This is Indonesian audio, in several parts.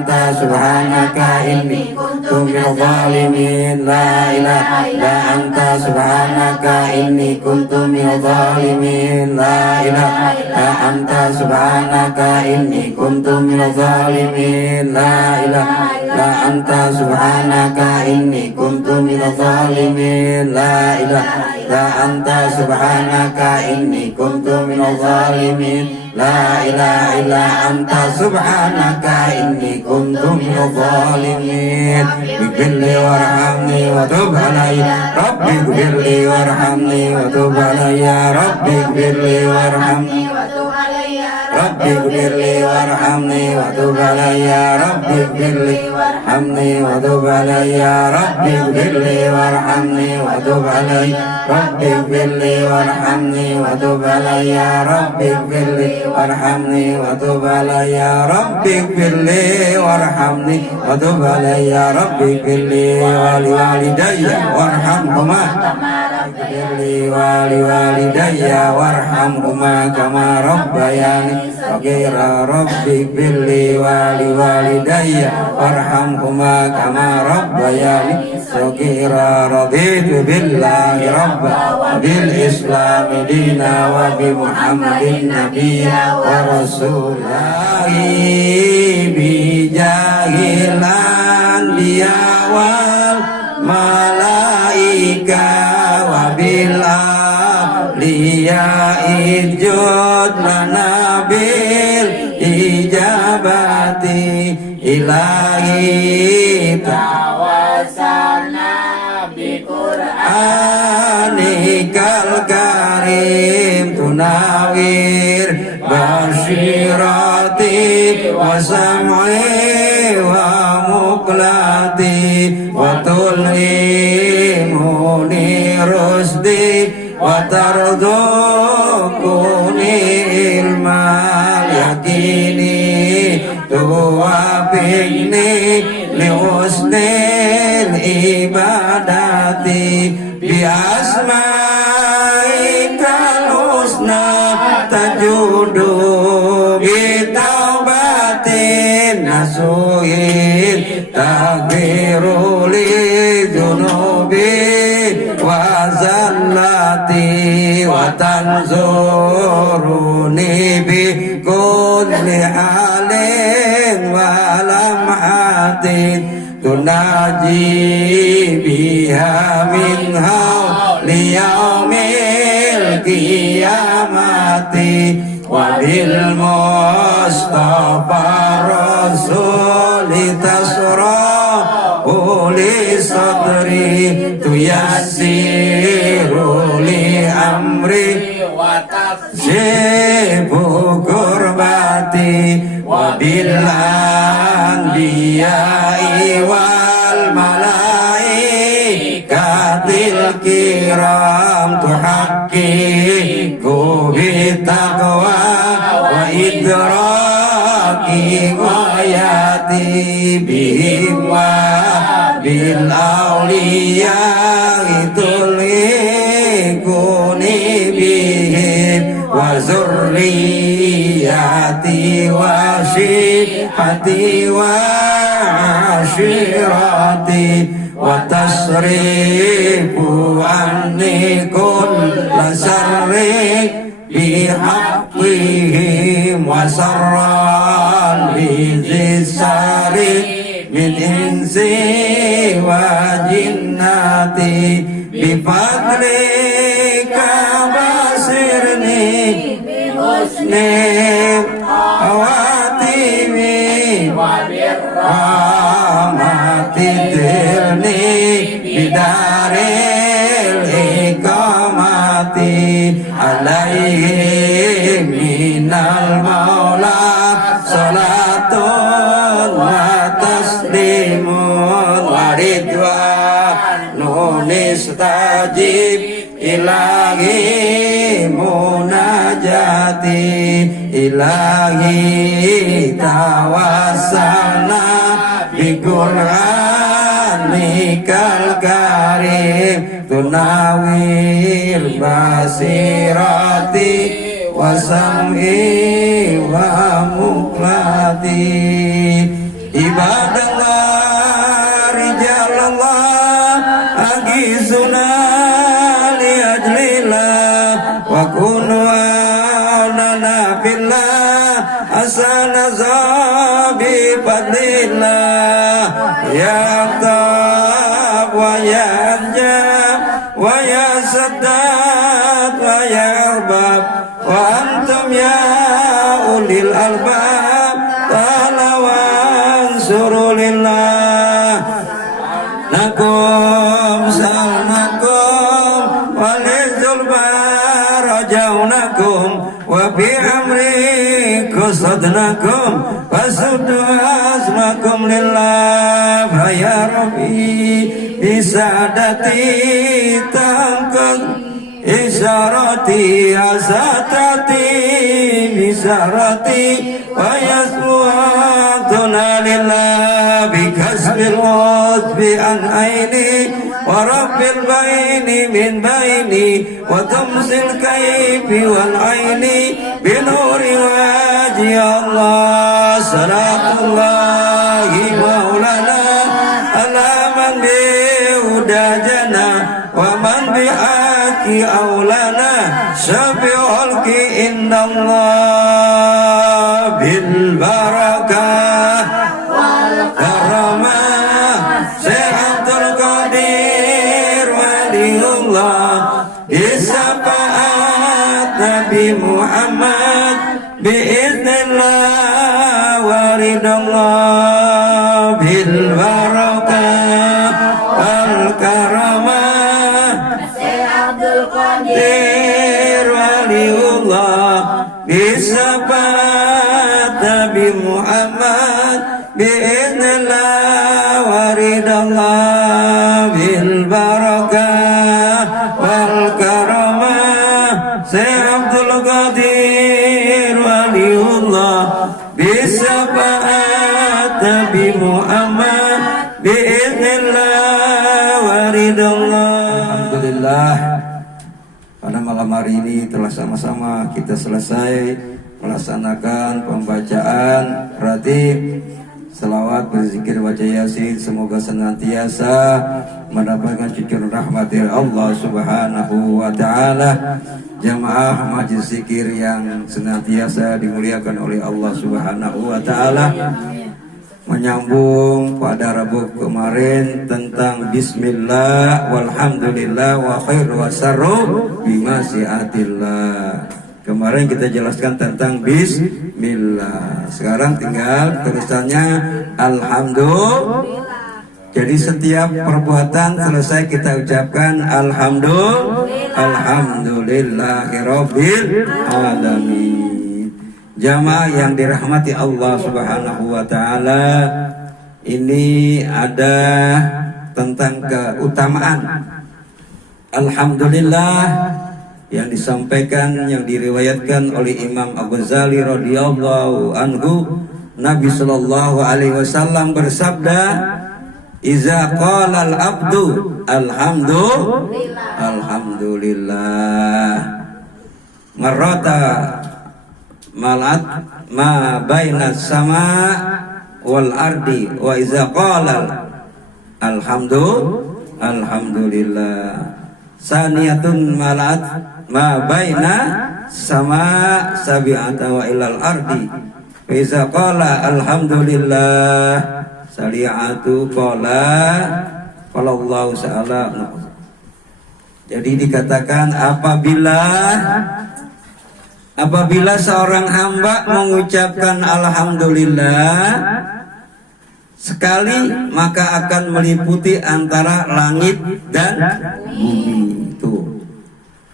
anta subhanaka inni kuntu minadh dhalimin. La ilaha illa anta subhanaka inni kuntu minadh dhalimin. La ilaha illa anta subhanaka inni kuntu minadh dhalimin. La ilaha illa anta subhanaka inni kuntu minadh dhalimin. La ilaha illa anta subhanaka inni kuntu minadh dhalimin. La ilaha illa anta subhanaka inni kuntu minadh dhalimin. Ighfirli warhamni wa tub alayya rabbi, ighfirli warhamni wa tub alayya rabbi, ighfirli warhamni wa tub alayya rabbi, ighfirli warhamni wa tub alayya rabbi, ighfirli warhamni wa tub alayya rabbi, ighfirli warhamni wa tub alayya rabbi, ighfirli warhamni wa tub alayya rabbi, ighfirli warhamni wa tub alayya rabbi, ighfirli warhamni wa tub alayya rabbi, ighfirli wa liwalidayya warhamhuma, ighfirli wa liwalidayya warhamhuma kama rabbayani shaghira. Rabbi ighfirli wa liwalidayya warhamhuma kama rabbayani shaghira. Raditu billahi rabba wa bil islami dina wa bi muhammadin nabiyya wa rasulahi bijahil anbiya wal malaika wa bil awliya ijud lana bil ijabati ilahi tawassalna bi qur'anikal karim tunawir basyirati wa sam'i wa muqlati wa tulhimuni rusdi wa tardukuni ilmal yakini tuwafini liusnil ibadati bi asma'ikal husna tajudu bi taubatin nasuhin taghfiru li dunubi wa zallati wa tanzuruni bi kulli halin wa lamhatin tunaji biha min hawli yaumil qiyamati wa bil mustafa rasuli tasra uli sadri tuyassiru li amri wa tafsibu kurbati wa bil anbiya'i wal malaikatil kiram tuhaqqiqu bitaqwa wa idraki ghayati bihim wa bil awliya tulhiquni bihim wa zurriyati wa shihati wa ashirati wa tasrifu anni kulla sarri bihaqqihim wa sarran bizisari min insi wa jinnati bifadlika basirni bihusni awatimi wa birrahmati tirni bidaril iqamati alaihi minal maula salatun wa taslimun wa ridwanun istajib ilahi munajati ilahi tawassalna bi qur'anikal karim tunawir basirati wa sam'i wa muqlati ibadallah rijalallah agisuna liajlillah wa kunu lana fillah asana zabi fadlillah ya tab wa ya anjab wa ya saddad wa ya arbab wa antum ya ulil albab talawan surulillah nakum salnakum walizul barajaunakum wa bi amri kusadnakum fasuddu asmakum lillah ya rabbi bisadati tangkang isyarati asatati bisarati wa yasmu'atuna lillah bikasbil wasbi an aini wa rabbil baini min baini wa tamsil kayfi wal aini binuri wajhi Allah salatullahi maulana ala man biudajana wa man bi'aki aulana syafi'ul ki indallah bil barakah wal karamah Syaikhul Qadir waliullah bisafaat Nabi Muhammad biiznillah waridallah bil barakah wal karamah Syaikhul Qadir waliullah bisafaat Nabi Muhammad biiznillah waridallah bil barakah wal karamah Syaikhul Qadir waliullah bisafaat Nabi Muhammad biiznillah waridallah. Alhamdulillah, pada malam hari ini telah sama-sama kita selesai melaksanakan pembacaan ratib, selawat, berzikir, baca yasin. Semoga senantiasa mendapatkan cucuran rahmat dari Allah Subhanahu wa Ta'ala. Jamaah majlis zikir yang senantiasa dimuliakan oleh Allah Subhanahu wa Ta'ala. Menyambung pada Rabu kemarin tentang bismillah walhamdulillah wa khair wa sarru bimasiatillah. Kemarin kita jelaskan tentang bismillah. Sekarang tinggal tulisannya alhamdulillah. Jadi setiap perbuatan selesai kita ucapkan alhamdulillahirabbil alamin. Jamaah yang dirahmati Allah Subhanahu wa Ta'ala, ini ada tentang keutamaan alhamdulillah yang disampaikan, yang diriwayatkan oleh Imam Al-Ghazali radhiyallahu anhu. Nabi sallallahu alaihi wasallam bersabda, "Iza qala al-abdu alhamdulillah marrata malat ma baina sama wal ardi wa iza qala alhamdulillah saniyatun malat ma baina sama sabi'ata wa ilal ardi wa iza qala alhamdulillah sari'atu qala Allah ta'ala." Jadi dikatakan apabila seorang hamba mengucapkan alhamdulillah sekali, maka akan meliputi antara langit dan bumi. Itu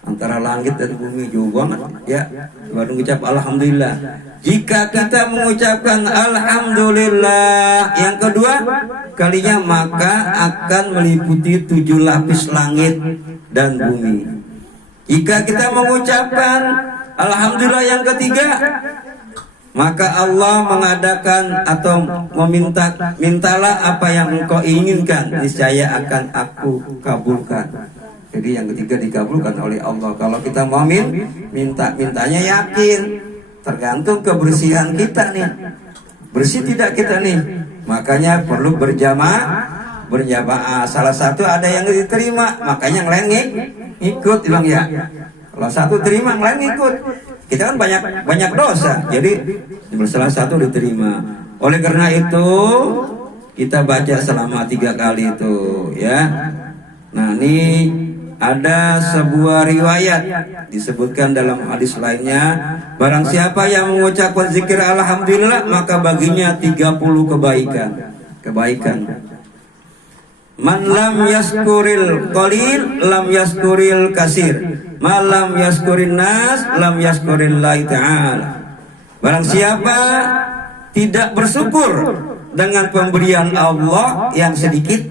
antara langit dan bumi jauh banget ya, baru mengucap alhamdulillah. Jika kita mengucapkan alhamdulillah yang kedua kalinya, maka akan meliputi 7 lapis langit dan bumi. Jika kita mengucapkan alhamdulillah yang ketiga, maka Allah mengadakan atau mintalah apa yang engkau inginkan, niscaya akan aku kabulkan. Jadi yang ketiga dikabulkan oleh Allah. Kalau kita mau mintanya yakin, tergantung kebersihan kita nih. Bersih tidak kita nih? Makanya perlu berjamaah. Salah satu ada yang diterima, makanya yang lain ikut, bilang ya. Kalau satu terima, yang lain ikut. Kita kan banyak dosa, jadi salah satu diterima. Oleh karena itu kita baca selama 3 kali itu, ya. Nah, ini ada sebuah riwayat disebutkan dalam hadis lainnya, barang siapa yang mengucapkan zikir alhamdulillah maka baginya 30 kebaikan. Man lam yaskuril qalil lam yaskuril kasir, man lam yaskurin nas lam yaskurillahi ta'ala. Barang siapa tidak bersyukur dengan pemberian Allah yang sedikit,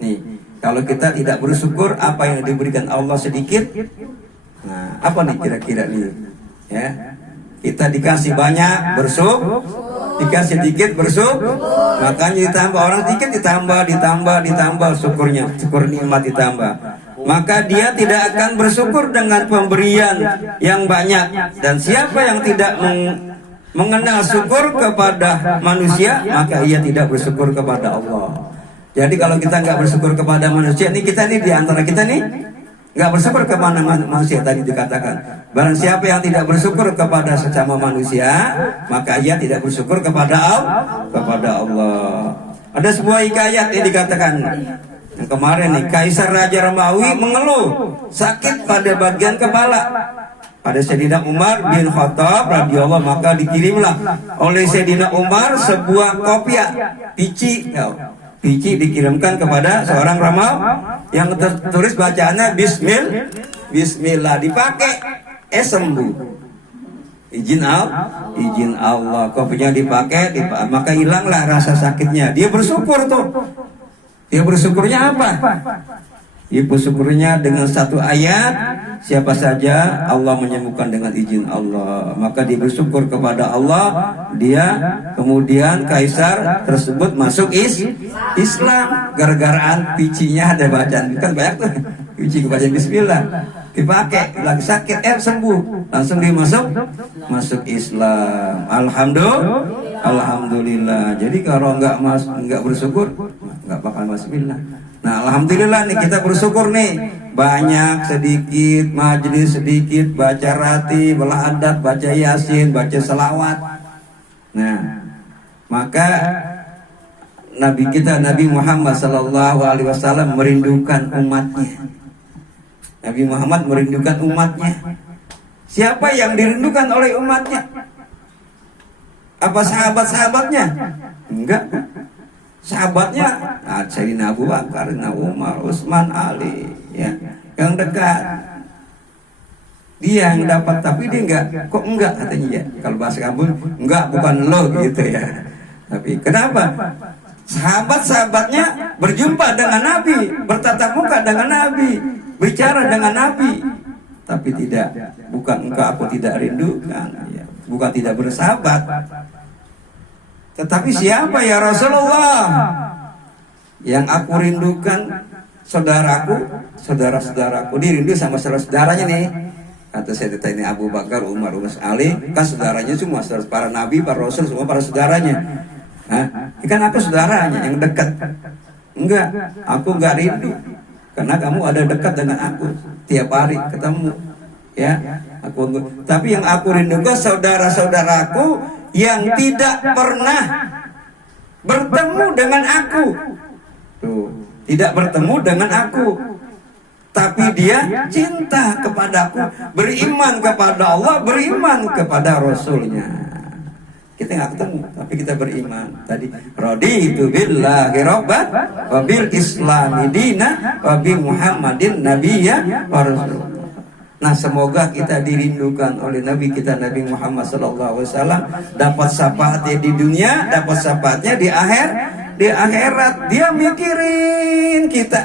nih, kalau kita tidak bersyukur apa yang diberikan Allah sedikit, nah apa nih kira-kira nih, ya? Kita dikasih banyak bersyukur, dikasih dikit bersyukur, makanya ditambah, orang dikit ditambah syukur nikmat ditambah. Maka dia tidak akan bersyukur dengan pemberian yang banyak. Dan siapa yang tidak mengenal syukur kepada manusia, maka ia tidak bersyukur kepada Allah. Jadi kalau kita nggak bersyukur kepada manusia, ini kita nih, di antara kita nih nggak bersyukur kepada manusia, tadi dikatakan barang siapa yang tidak bersyukur kepada sesama manusia, maka ia tidak bersyukur kepada Allah. Ada sebuah hikayat yang dikatakan yang kemarin nih, Kaisar Raja Romawi mengeluh sakit pada bagian kepala pada Sayyidina Umar bin Khattab radhiyallahu, maka dikirimlah oleh Sayyidina Umar sebuah kopiah biji dikirimkan kepada seorang ramal yang tertulis bacaannya Bismillah, dipakai sembuh. Izin Allah, kopinya dipakai, maka hilanglah rasa sakitnya. Dia bersyukur tuh. Dia bersyukurnya apa? Dia bersyukurnya dengan satu ayat, siapa saja Allah menyembuhkan dengan izin Allah, maka dia bersyukur kepada Allah. Dia kemudian kaisar tersebut masuk Islam gara-garaan bicinya ada bacaan, kan banyak tuh biji kebaca Bismillah, dipakai lagi sakit sembuh, langsung dia masuk Islam. Alhamdulillah. Jadi kalau nggak bersyukur nggak bakal masuk Islam. Nah, alhamdulillah nih kita bersyukur nih, banyak sedikit majelis, sedikit baca ratib, belah adat, baca yasin, baca selawat. Nah, maka Nabi kita Nabi Muhammad SAW merindukan umatnya. Nabi Muhammad merindukan umatnya. Siapa yang dirindukan oleh umatnya? Apa sahabat-sahabatnya? Enggak. Sahabatnya Sayyidina Abu Bakar, Umar, Utsman, Ali, ya, yang dekat. Dia yang dapat, tapi dia enggak katanya, ya. Kalau bahasa kampung, enggak, bukan lo gitu ya. Tapi kenapa? Sahabat-sahabatnya berjumpa dengan Nabi, bertatap muka dengan Nabi, bicara dengan Nabi, tapi bukan engkau aku tidak rindukan, ya. Bukan tidak bersahabat. Tetapi siapa ya Rasulullah? Yang aku rindukan saudaraku, saudara-saudaraku. Dirindu sama saudara-saudaranya nih. Kata saya ini Abu Bakar, Umar, Ali, kan saudaranya semua, para nabi, para rasul, semua para saudaranya. Kan aku saudaranya yang dekat. Enggak, aku enggak rindu. Karena kamu ada dekat dengan aku, tiap hari ketemu. Ya, tapi yang aku rindukan saudara-saudaraku yang tidak pernah bertemu dengan aku. Tuh, tidak bertemu dengan aku, tapi dia cinta kepadaku, beriman kepada Allah, beriman kepada Rasulnya. Kita nggak ketemu, tapi kita beriman. Tadi raditu billahi rabban wa bil islami dina wa bi Muhammadin nabiyya wa rasul. Nah, semoga kita dirindukan oleh Nabi kita Nabi Muhammad SAW, dapat syafaatnya di dunia, dapat syafaatnya di akhirat. Dia mikirin kita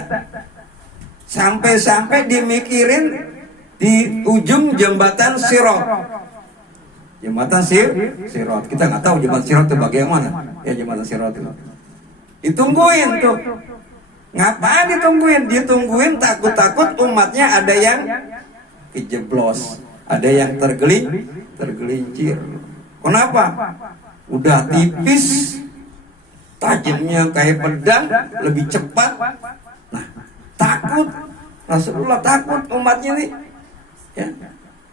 sampai dimikirin di ujung jembatan Sirat. Jembatan Sirat. Kita nggak tahu jembatan Sirat itu bagaimana. Ya, jembatan Sirat itu ditungguin tuh. Ngapain ditungguin? Ditungguin takut-takut umatnya ada yang kejeblos, ada yang tergelincir. Kenapa? Udah tipis tajamnya kayak pedang, lebih cepat. Nah, takut Rasulullah, takut umatnya nih, ya.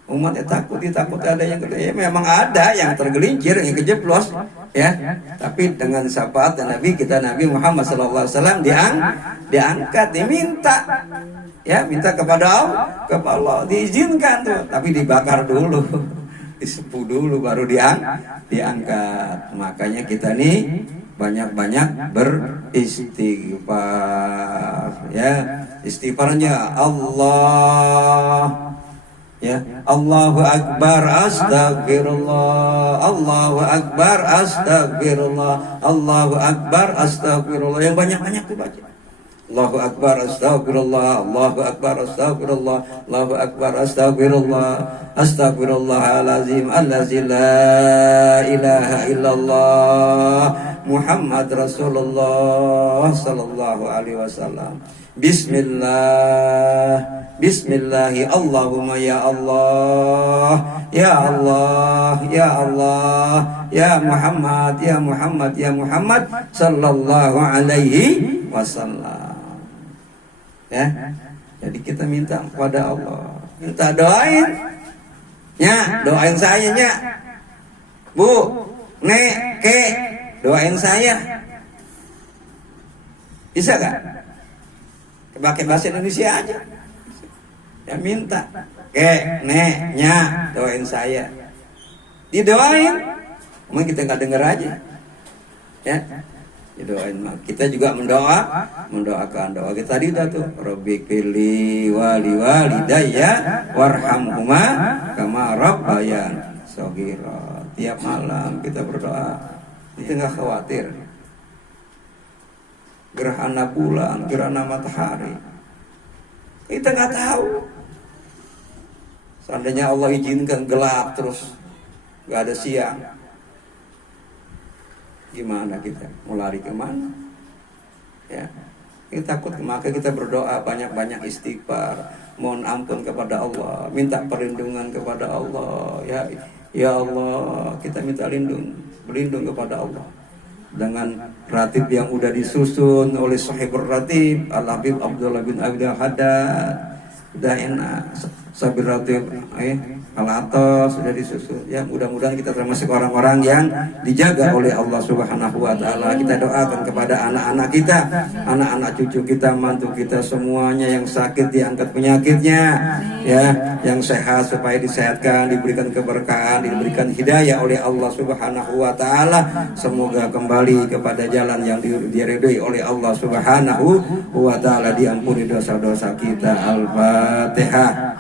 Umatnya takut, ditakut ada yang ya, memang ada yang tergelincir, yang kejeblos, ya. Tapi dengan syafaat Nabi kita, Nabi Muhammad SAW diangkat, diminta, ya, minta kepada Allah, diizinkan tuh, tapi dibakar dulu, disepuh dulu, baru diangkat. Makanya kita nih banyak-banyak beristighfar, ya. Istighfarnya Allah, ya, Allahu Akbar, astagfirullah, Allahu Akbar, astagfirullah, Allahu Akbar, astagfirullah. Yang banyak-banyak tuh baca. Allahu Akbar, astagfirullah, Allahu Akbar, astagfirullah, Allahu Akbar, astagfirullah, astagfirullahalazim, allazi la ilaha illallah, Muhammad Rasulullah sallallahu alaihi wasallam. Bismillah, Bismillahi, Allahumma ya Allah, ya Allah, ya Allah, ya Muhammad, ya Muhammad, ya Muhammad sallallahu alaihi wasallam. Ya, jadi kita minta kepada Allah, minta doain, ya, doain saya, ya, Bu, Nek, Ke, doain saya, bisa gak? Pakai bahasa Indonesia aja. Ya, minta, Ke, Nek, Nya, doain saya. Didoain, emang kita nggak dengar aja, ya. Didoain, kita juga mendoakan doa kita tadi udah tuh. Robbi firli wali walidayya warhamhuma kama rabbayan shaghira. Tiap malam kita berdoa, kita nggak khawatir gerhana bulan, gerhana matahari, kita nggak tahu. Seandainya Allah izinkan gelap terus, nggak ada siang, gimana kita mau lari kemana? Ya, kita takut. Maka kita berdoa, banyak-banyak istighfar, mohon ampun kepada Allah, minta perlindungan kepada Allah. Ya Allah, kita minta berlindung kepada Allah dengan ratib yang udah disusun oleh Sahibur Ratib Al-Habib Abdullah bin Abdul Haddad. Udah enak, Sabir Ratib Al-Atas sudah disusun. Ya, mudah-mudahan kita termasuk orang-orang yang dijaga oleh Allah Subhanahu wa taala. Kita doakan kepada anak-anak kita, anak-anak cucu kita, mantu kita, semuanya yang sakit diangkat penyakitnya, ya, yang sehat supaya disehatkan, diberikan keberkahan, diberikan hidayah oleh Allah Subhanahu wa taala. Semoga kembali kepada jalan yang diridhoi oleh Allah Subhanahu wa taala, diampuni dosa-dosa kita. Al-Fatihah.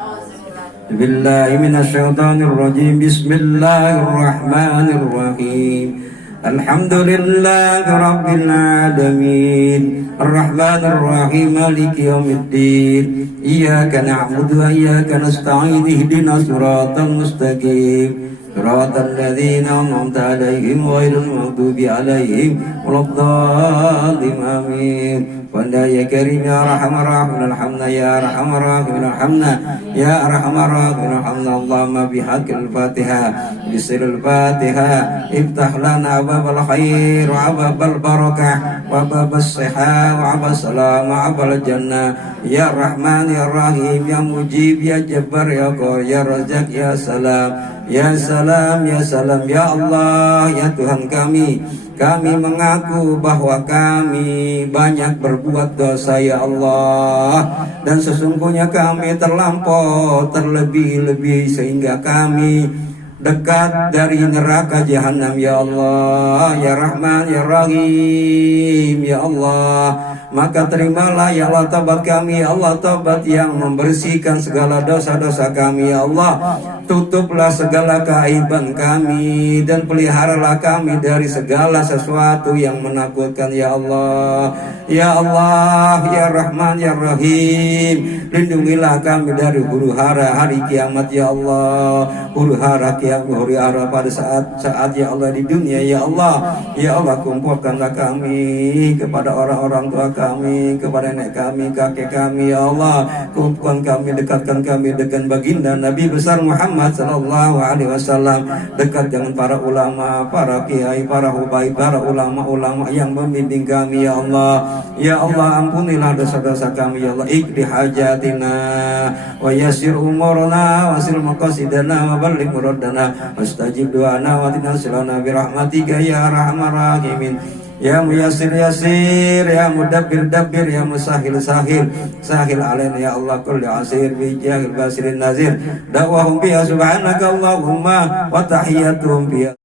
Billahi minasyaitonir rajim. Bismillahirrahmanirrahim. Alhamdulillahi rabbil alamin. Arrahmanir rahim. Maliki yaumiddin. Iyyaka na'budu wa iyyaka nasta'in. Ihdinas siratal mustaqim. Siratal ladzina an'amta 'alaihim ghairil maghdubi 'alaihim waladdallin. Amin. Wanda ya karim ya arhamar rahimin arhamna ya arhamar rahimin arhamna ya arhamar rahimin arhamna. Allahumma bihaqqil Fatihah bisiril Fatihah iftah lana babal khair wa babal barakah wa babas sihah wa babas salam wa babal jannah. Ya Rahman ya Rahim ya Mujib ya Jabbar ya Qadir ya Razak ya Salam ya Salam ya Salam. Ya Allah, ya Tuhan kami mengaku bahwa kami banyak berbuat dosa, ya Allah, dan sesungguhnya kami terlampau, terlebih-lebih sehingga kami dekat dari neraka jahanam, ya Allah. Ya Rahman ya Rahim ya Allah, maka terimalah ya Allah taubat kami, ya Allah, taubat yang membersihkan segala dosa-dosa kami, ya Allah. Tutuplah segala keaiban kami dan peliharalah kami dari segala sesuatu yang menakutkan, ya Allah. Ya Allah, ya Rahman ya Rahim, lindungilah kami dari huru hara hari kiamat, ya Allah. Huru hara kiamat qiyam hari ara pada saat ya Allah di dunia ya Allah. Ya Allah, kumpulkanlah kami kepada orang-orang tua kami, kepada nenek kami, kakek kami ya Allah. Kumpulkan kami, dekatkan kami dengan baginda Nabi besar Muhammad sallallahu alaihi wasallam. Dekat dengan para ulama, para kiai, para hubaib, para ulama-ulama yang membimbing kami ya Allah. Ya Allah, ampunilah dosa-dosa kami ya Allah. Iqdi hajatina wa yassir umurana wasil maqasidana wa balligh muradana wastajib du'ana wa tinassilana bi rahmatika ya arhamar rahimin. Ya muyassir yasir, ya mudabbir dabbir, ya musahil sahil, sahil alaina ya Allah kulli asir bi jahil basirin nazir. Da'wahum biya subhanaka Allahumma wa tahiyyatuhum biya